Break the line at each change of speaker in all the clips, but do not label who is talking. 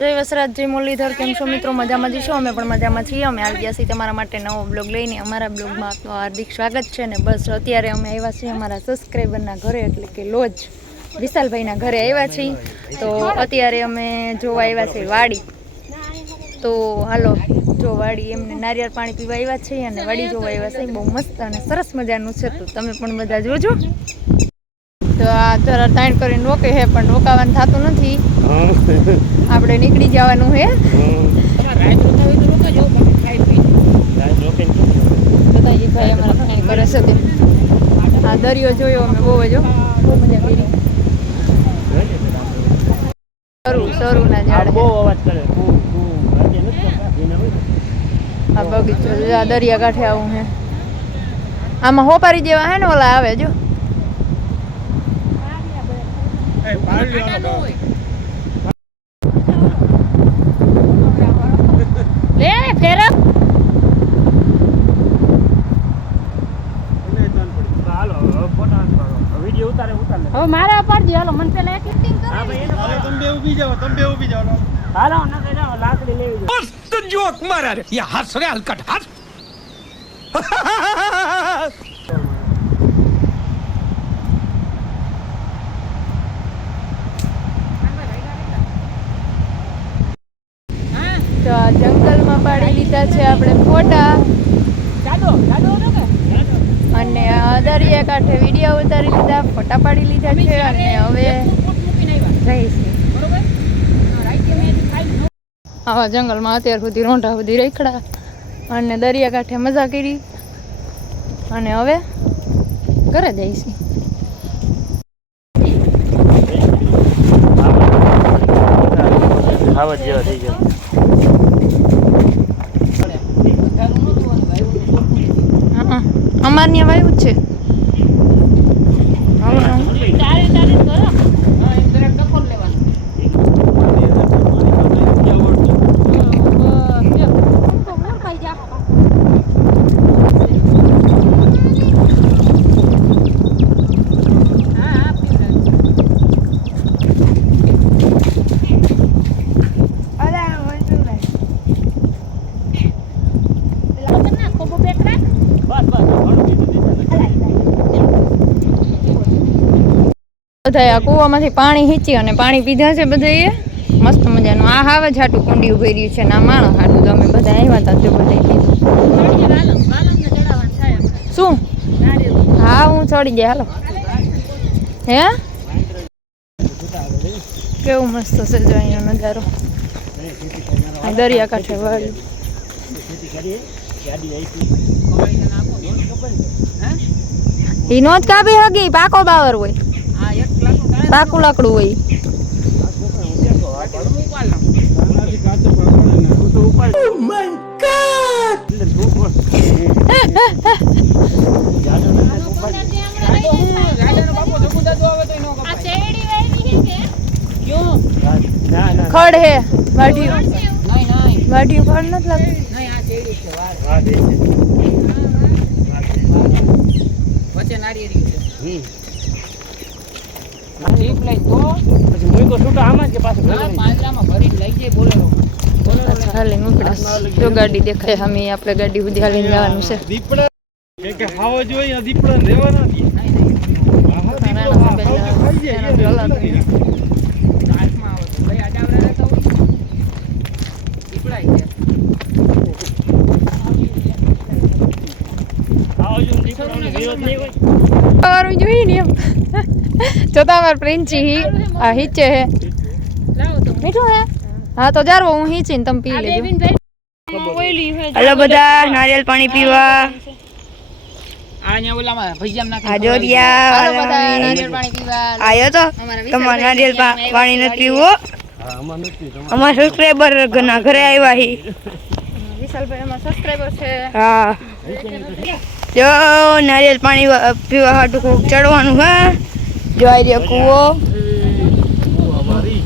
જય વસરાજ, જય મુરલીધર, કેમ છો મિત્રો? મજામાં જ અમે પણ મજામાં છીએ. અમે આવી ગયા છીએ તમારા માટે નવો બ્લોગ લઈને. અમારા બ્લોગમાં આપનું હાર્દિક સ્વાગત છે ને બસ, અત્યારે અમે આવ્યા છીએ અમારા સબસ્ક્રાઈબરના ઘરે, એટલે કે લોજ વિશાલભાઈના ઘરે આવ્યા છીએ. તો અત્યારે અમે જોવા આવ્યા છીએ વાડી. તો હાલો, જો વાડી એમને નારિયેળ પાણી પીવા આવ્યા છીએ અને વાડી જોવા આવ્યા છે બહુ મસ્ત અને સરસ મજાનું છે. તો તમે પણ બધા જોજો. તો આ જરા તાણ કરીને રોકે છે પણ રોકાવાનું થતું નથી. આપણે નીકળી જવાનું હે. બધા ભાઈ અમારા ફ્રેન્ડ કરે છે આ દરિયો જોયો અમે બહુ જ બહુ મજા કરી સરું સરું ના. ઝાડ. આ બગીચો આ દરિયા કાંઠે આવું હે. આમાં હોપારી જેવા હે ને ઓલા આવે જો. લે ફેરો મારે પાડજો હાલો મને પેલા એક એક્ટિંગ
કરો તમે બે ઊભી જાઓ તમે બે ઊભી જાઓ
હાલો.
ના કઈ જાઓ લાકડી લેવી જાઓ
બસ
જોક
મારા રે. યા
હસ
હલકટ
હસ
આ જંગલમાં પાડી લીધા છે આપણે ફોટા. અને આ દરિયા કાંઠે વીડિયો ઉતારી લીધા ફોટા પાડી લીધા છે અને હવે આવા જંગલમાં અત્યાર સુધી રોંઢા સુધી રેખડા અને દરિયા કાંઠે મજા કરી. અને હવે ઘરે જઈશું
ખાવત જેવા થઈ ગયા.
અમાર ત્યાં વાયુ જ છે હવે
બસ બસ ઘણું કીધું
બધા આ કૂવામાંથી પાણી હીચી અને પાણી પીધા છે બધાએ મસ્ત મજાનું. આ હાવ જ હાટું કુંડી ઊભી રહ્યું છે ને આ માણસ હાટું તો બધા આવ્યા હતા તો બધા શું? હા, હું ચડી ગયા હાલો. હે? કેવું મસ્ત છે જો અહીંનો નજારો. દરિયા કાંઠે વાળી. ઈ નો જ કાપી હગી? પાકો બાવર હોય. પાકું લાકડું હોય. ખડ હે વાઢિયું. વાઢિયું ખડ નથી લાગતું.
વાહ દે છે તો. પછી મૂકો છૂટો આમાં કે પાછું
અચ્છા હાલી નીકળ્યા જો ગાડી દેખાય સામે આપણે ગાડી સુધી જવાનું છે.
દીપડા કે ખાવા જોઈએ દીપડા ને રહેવાના જાય નથી.
જો
તમાર આ હીચે હે. મીઠું હે? હા તો જારવો હું હીચીને તમે પી લેજો. હલો બધા નારિયેલ પાણી પીવા. આ જોરિયા હાલો બધા નારિયેળ પાણી પીવા. આયો તો? તમારે નારિયેળ પાણી નથી પીવો?
હા, આમાં નથી તમારે.
અમારા સબસ્ક્રાઈબર ઘણા ઘરે આવ્યા હી. વિશાલભાઈ અમારા સબસ્ક્રાઈબર છે. હા. જો નારિયેલ પાણી પીવા હાટું કોક ચડવાનું હે. જો આ રહ્યો કૂવો
અમારી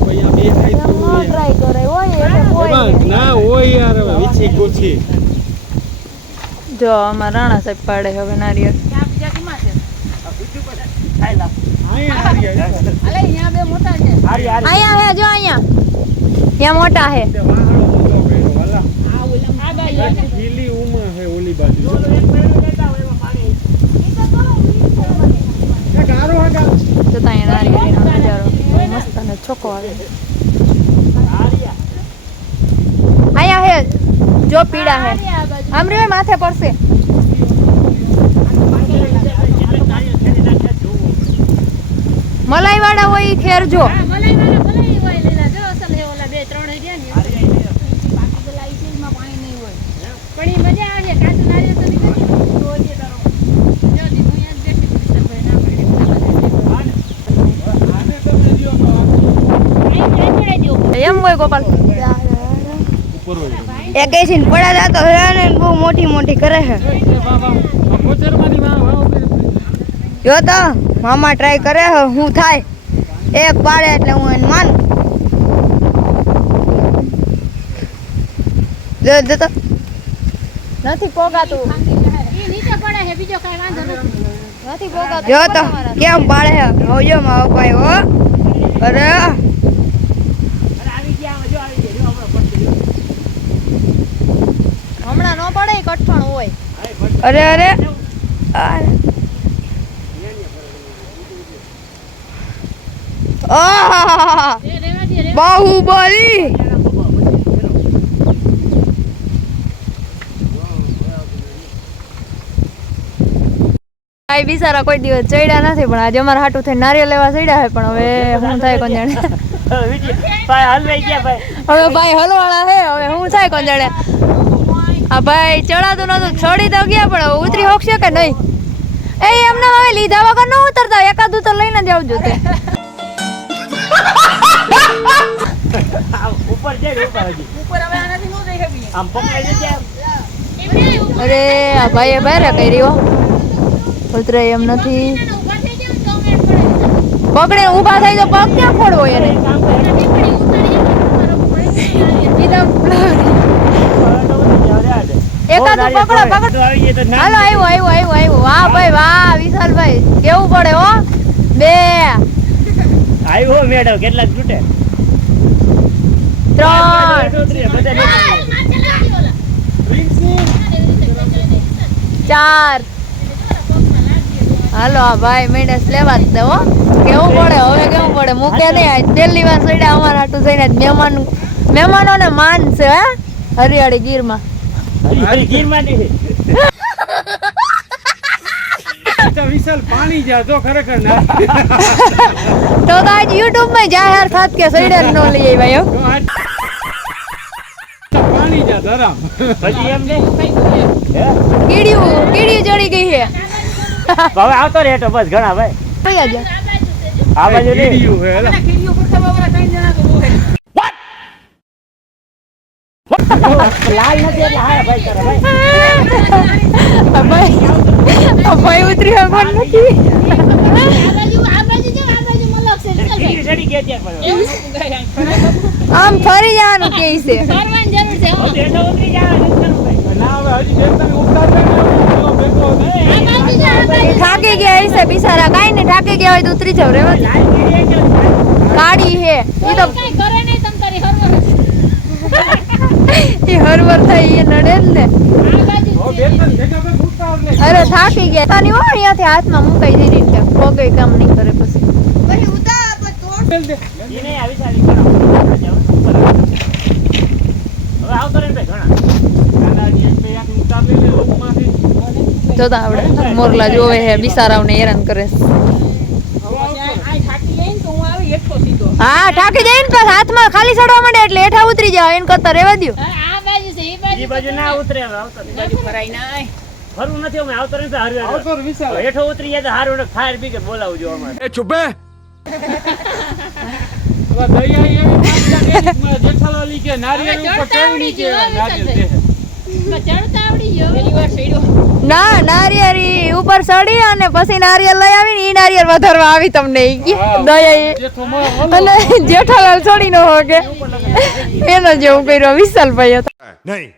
ભાઈ આ બે હાઈ તો હોય.
ટ્રાય કરે હોય
એમાં ના હોય યાર હવે વીછી ગોછી
જો અમારા રાણા સાહેબ પાડે હવે નારિયેળ. અહીંયા હે જો અહીંયા. ત્યાં મોટા હે.
ઓલી બાજુ એ ગારો હે ગારો.
જોતા અહીંયા નારિયેળીનો નજારો મસ્ત અને ચોખ્ખો આવે અહીંયા હે જો પીડા હે આમરી ભાઈ માથે પડશે મલાઈ વાળા હોય ખેર જો
આને તમે દ્યો
એમ હોય ગોપાલ?
એ કઈ છે પડા તો હેરાને બહુ મોટી મોટી કરે છે. જો તો મામા ટ્રાય કરે છે હું થાય. એક પાડે એટલે હું એને માનું. જો જો તો.
નથી પોગાતું.
નીચે પડે છે બીજો કઈ વાંધો નથી.
નથી પોગાતું.
જો તો કેમ પાડે છે હોજો મારો ભાઈ હો. અરે
હમણાં નો પડે ઈ કઠણ હોય
અરે અરે. બાહુબલી
ભાઈ બિસારા કોઈ દિવસ ચડ્યા નથી પણ આજે અમારા હાટું થઈ નારિયેળ લેવા ચડ્યા છે પણ હવે શું થાય કોણ જાણે હવે ભાઈ હલવાળા હે હવે શું થાય કોણ જાણે આ ભાઈ ચડાતું નતું ચડી તો ગયા પણ ઉતરી હોકશે કે નહીં? એ એમને હવે લીધા વગર ન ઉતરતા. એકાદ ઉતર લઈને જ આવજો તે.
ઉપર ઉપર આમ પકડાઈ જશે
અરે, આ ભાઈએ બહાર કરી રહ્યો. ઉતરે એમ નથી. પકડે ઊભા થાય તો પગ ક્યાં ફોડવો એને
કામ કરે.
નથી પડી ઉતારી
સીધા એકાદું પકડો પકડો.
તો ના
હાલો આવ્યો આવ્યો આવ્યો આવ્યો વાહ ભાઈ વાહ વિશાલભાઈ. કેવું પડે હો? બે.
આવ્યો મેડમ કેટલા છૂટે.
ત્રણ. ચાર. હાલો આ ભાઈ મેડસ લેવા જ દે હો. કેવું પડે હવે કેવું પડે? મૂકે નહીં વાર સડ્યા અમારા હાટું જઈને મહેમાન મહેમાનોને માન છે હે? હરિયાળી ગીરમાં.
તો વિશાલ પાણી જા તો ખરેખર ના.
તો તો આજ યુટ્યુબમાં જાહેર થાત કે સડ્યા નો ન લઈ આવ્યા એમ
પાણી જા ધરામ.
પછી એમ હે?
કીડિયું કીડિયું ચડી ગઈ છે.
હવે આવતો રહે તો બસ ઘણા ભાઈ.
કયા જા
આ બાજુ નહીં.
હે
લાલ નથી એટલે હા ભાઈ તારા ભાઈ.
આ ભાઈ ઉતરી આગળ નથી.
આ બાજુ આ બાજુ જો આ બાજુ મલક છે.
ટીવી ચડી ગયા ત્યાં પણ
આમ ફરી જવાનું કે છે થાકી ગયા હશે બિચારા. કઈ ને થાકી ગયા હોય તો ઉતરી જાવ રેવા દે.
હે એ
કાળી હે તો
કઈ કરે નહીં તમ તારી હરવર
મુકાઈ દે કામ નહીં કરે પછી
પછી.
જોતા મોરલા જોવે હે બિસારાઓને હેરાન કરે. હા ઠાકી જાય ને પાછા હાથમાં ખાલી ચડવા માંડે એટલે હેઠા ઉતરી જાય એને કરતા રેવા દ્યો.
આ બાજુ છે એ બાજુ
ના ઉતરે હવે આવતો રહે. બાજુ ફરવું નથી અમે આવતો રહે હારું હેઠો.
આવતો રે
હેઠો ઉતરી જાય તો હારું ફાયર બ્રિગેડ બોલાવજો અમારે
એ ચૂપે
દયા એવી વાત છે કે માં જેઠાલાલ ઈ કે નારિયેળ ઉપર
ચડતા
કે નારિયેળ
ના નારિયેળ ઉપર ચડી અને પછી નારિયેળ લઈ આવીને ઈ નારિયેળ વધારવા આવી તમને. દયા. અને જેઠાલાલ છોડી નો હોગે એનો જેવું કર્યો વિશાલભાઈ હતો
નહીં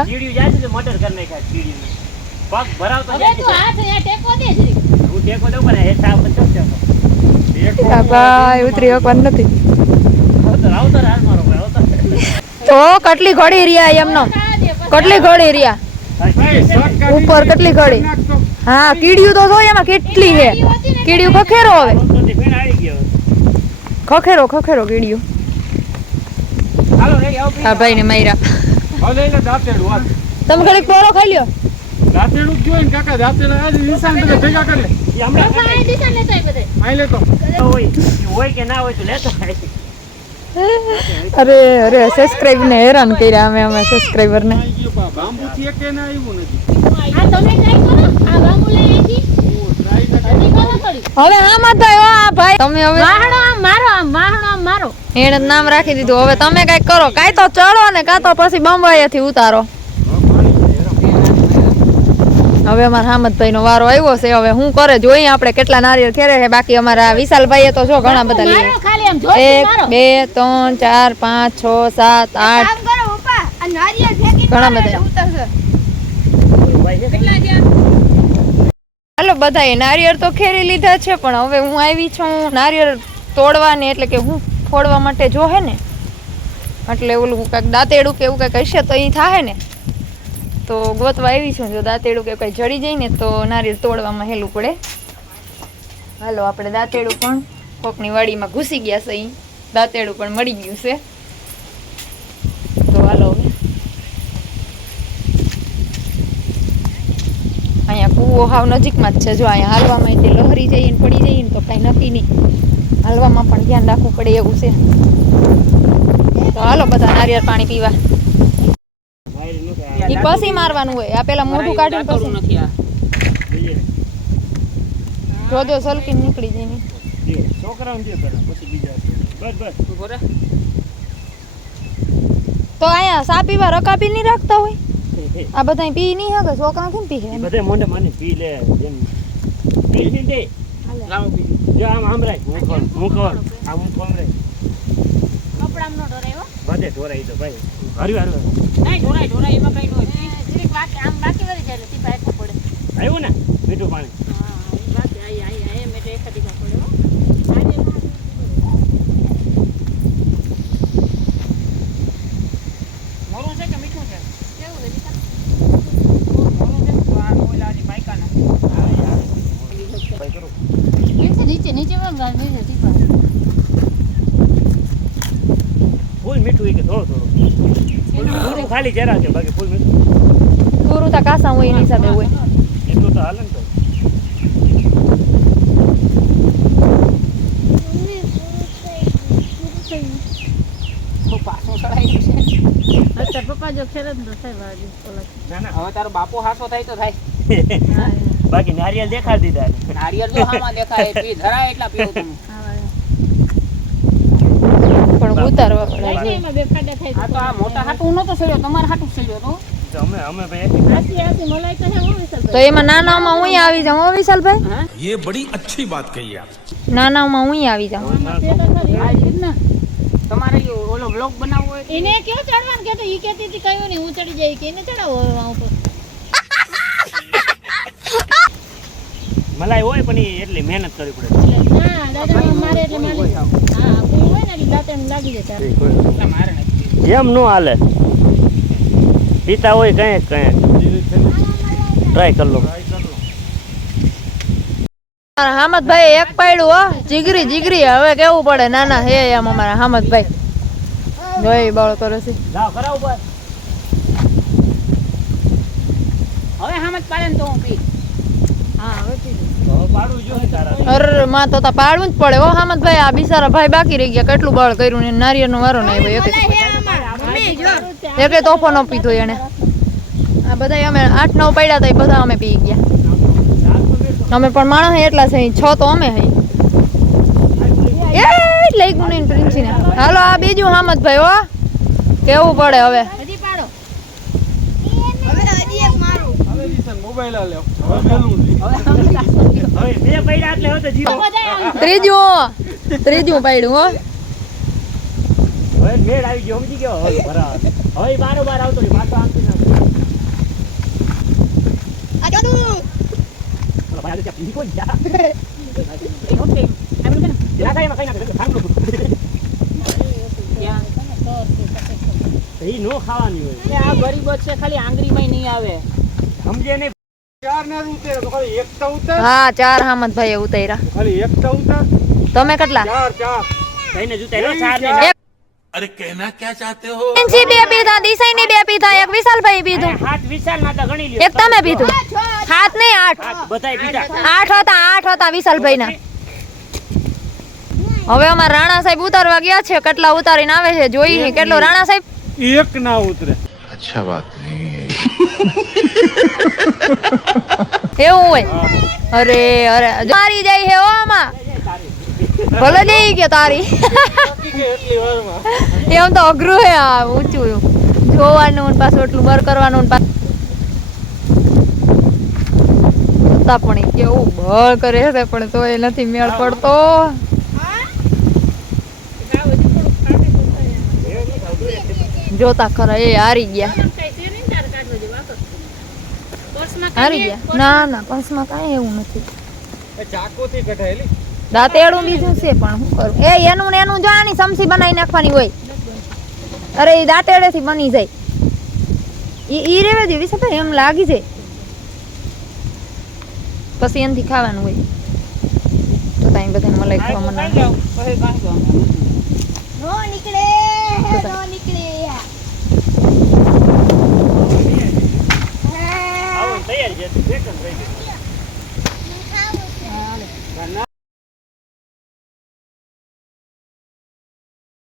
ચીડિયું જાય છે મર્ડર કરી નાખ્યા ચીડિયું પગ ભરાવતો
હવે તું હાથ અહીંયા ટેકો દે જરીક.
હું ટેકો દઉં પણ હેઠા બધો ટેકો.
ભાઈ ઉતરી શકવાનું નથી
આવતો આવતો હાલ મારો ભાઈ આવતો
તો કેટલી ઘડી રહ્યા એમનો? કેટલી ઘડી રહ્યા? ઉપર કેટલી ઘડી? હા, કીડિયું તો જો એમાં કેટલી છે. કીડિયું ખખેરો હવે. ખખેરો ખખેરો કીડિયું. તમે પોરો ખાઈ
હોય.
કે ના હોય તો લેતો આય.
અરે અરે સબસ્ક્રાઇબ ને હેરાન કર્યા અમે અમે સબસ્ક્રાઇબર ને. હવે આમાં હો આ ભાઈ. તમે હવે
વાહણો આમ મારો આમ વાહણો આમ મારો.
એને નામ રાખી દીધું. હવે તમે કઈ કરો. કાંઈ તો ચડો ને કાં તો પછી બંબાઈથી ઉતારો. હવે અમારા હામદભાઈ નો વારો આવ્યો છે. હવે હું કરે જોઈએ આપણે કેટલા નારિયેળ ખેરે છે. બાકી અમારા વિશાલભાઈએ તો જો ઘણા બધા લીધા. એક બે ત્રણ ચાર પાંચ છ સાત આઠ
કામ કરો પપ્પા. આ નારિયેળ ફેંકી
ઘણા બધા. હાલો બધાએ નારિયેળ તો ખેરી લીધા છે પણ હવે હું આવી છું. નારિયેળ તોડવાને એટલે કે હું ફોડવા માટે જો હે ને એટલે ઓલું કાંઈક દાંતેડું કે એવું કાંઈક હશે તો અહીં થાય ને. તો ગોતવા આવી છું. જો દાંતેડું કે કંઈ જડી જાય ને તો નારિયેળ તોડવામાં હેલું પડે. હાલો, આપણે દાંતેડું પણ કોકની વાડીમાં ઘૂસી ગયા છે દાંતેડું પણ મળી ગયું છે. તો હાલો હવે. અહીંયા કૂવો હાવ નજીકમાં જ છે. જો અહીંયા હાલવામાં તે લહરી જઈએ ને પડી જઈએ ને તો કાંઈ નક્કી નહીં. હાલવામાં પણ ધ્યાન રાખવું પડે એવું છે. તો હાલો, બધા નારિયેળ પાણી પીવા. એ પછી મારવાનું હોય. આ પેલા મોઢું કાઢીને પછી.
આ.
જોજો સલકી નીકળી જાય.
છોકરાઓને દે પેલા, પછી બીજા બસ બસ.
તો અહીંયા સા પીવા રકાબી નહીં રાખતા હોય? આ બધા પી નહીં હકે છોકરા કેમ પી
બધા બધે મોઢે મને પી લે જેમ. પી લે દે જો આમ આમ રાખ હું ખોલ હું ખોલ આમ. હું ખોલ રાખ.
કપડામાં નો ઢોરાય
બધે ઢોરાઈ તો ભાઈ. હર્યું હર્યું
જરીક બાકી આમ બાકી વળી જાય એટલે ટીપા હેઠા પડે.
આવ્યું ને મીઠું પાણી
હા, એ બાકી આઈ, આઈ, આઈ, એમ એટલે એકાદી વાર પડે હો. એમ નીચે નીચે વગાડ નથી ટીપા
ફૂલ મીઠું કે થોડું થોડું? પૂરું ખાલી જરા છે બાકી ફૂલ મીઠું.
પૂરું તો કાસા હોય એની સાથે હોય.
એટલું તો હાલે ને તો.
પપ્પા જો ખેર જ ન થાય
ના ના.
હવે તારો બાપો હાસો થાય તો થાય.
બાકી નારિયેલ દેખાડી દીધા
નારિયેલ જો હામાં દેખાય ધરાય એટલા પીવું તમે.
ઉતારવા પડે
વાજી, એમાં બે ખાડા થાય
આ તો આ મોટા હાટું નતો સડ્યો તમારે હાટું સડ્યો તો
તો અમે અમે ભાઈ
હાસી હાસી મલાઈ તો હે હો વિશાલભાઈ.
તો એમાં નાનામાં હું આવી જાઉં હો વિશાલભાઈ
ये बड़ी अच्छी बात कही आप
નાનામાં હું આવી જાઉં
તે તો ખરી.
આ જ ને તમારે ઈ ઓલો બ્લોગ બનાવવો હોય
એને કેવું ચડવાનું કેતો ઈ કહેતી હતી કયું નહીં હું ચડી જાય કે એને ચડાવો હવે આ ઉપર
મલાઈ હોય પણ ઈ એટલી મહેનત કરવી પડે
એટલે ના દાદા મારે એટલે મારે હા હોય. ને
હાલે. પીતા હોય કઈ કઈ. ટ્રાય કર લો.
હામદભાઈ એક પાડ્યું હો. જીગરી જીગરી. હવે કેવું પડે? નાના હે એમ અમારા હામદભાઈ. જોઈ બળ કરે છે
જાઓ કરાવ ઉપર
હવે હામદ પાડે ને તો હું પી.
અરે માં તો તા પાડવું જ પડે. હો હામદભાઈ આ બિચારા ભાઈ બાકી રહી ગયા. કેટલું બળ કર્યું ને નારિયેળનો વારો નહીં ભાઈ એકે તોફો ન પીધો એને આ બધા અમે આઠ નવ પડ્યા હતા એ બધા અમે પી ગયા. અમે પણ માણસ એટલા છે છ તો અમે હઈ એટલે એક ગયું નહીં હાલો આ બીજું હામદભાઈ હો. કેવું પડે હવે?
હજી પાડો.
હવે હજી એક મારું.
હવે મોબાઈલ આ
ત્રીજું ત્રીજું પાડ્યું હો
હવે મેળ આવી ગયો સમજી ગયો હવે ભરા હવે ઈ બારોબાર આવતો રહે પાછો આમથી ને આમ. ઓલા ભાઈ આજે ત્યાં પીધી કોઈ જા.
એ ને,
લાગાય એમાં ના કરે, નું. એ નો ખાવાની હોય
આ ગરીબ જ છે ખાલી આંગળીમાં નહીં આવે
સમજે નહીં
હા ચાર હામદ ભાઈ ઉતાર્યા
ખાલી એક તો ઉતાર
તમે કેટલા
ચાર ચાર
થઈને જ ઉતાર્યો ચાર ને
અરે કહેના ક્યાં ચાહતે હો
એનસી બે પીધા દિશાઈ ને બે પીધા એક વિશાલ ભાઈ
પીધું હાથ વિશાલ ના તો ગણી લ્યો
એક તમે પીધું હાથ નહીં આઠ
બધાય પીધા
આઠ હતા આઠ હતા વિશાલ ભાઈ ના હવે અમાર રાણા સાહેબ ઉતારવા ગયા છે કેટલા ઉતારીને આવે છે જોઈ કેટલો રાણા સાહેબ
એક ના ઉતરે
અચ્છા વાત નહીં
એવું હોય? અરે અરે તારી જાય છે ઓમાં ભલે જઈ ગયો તારી. એમ તો અઘરું હે આ ઊંચું. જોવાનું પાછું એટલું બર કરવાનું છતાં પણ કેવું બળ કરે છે, પણ તો એ નથી મેળ પડતો. જોતા ખરા, એ હારી ગયા. હારી ગયા ના ના પંચમાં કાંઈ એવું નથી. દાંતેડું બીજું છે પણ શું કરું? એ એનું ને એનું જાણી સમસી બનાવી નાખવાની હોય. અરે એ દાંતેડેથી બની જાય. ઈ ઈ રેવા દે વિશાભાઈ એમ લાગી જાય. પછી એનાથી ખાવાનું હોય. તો ત્યાં બધાને મલાઈ ખાવા મને
પછી કાંઈ
નો નીકળે તૈયારી છે.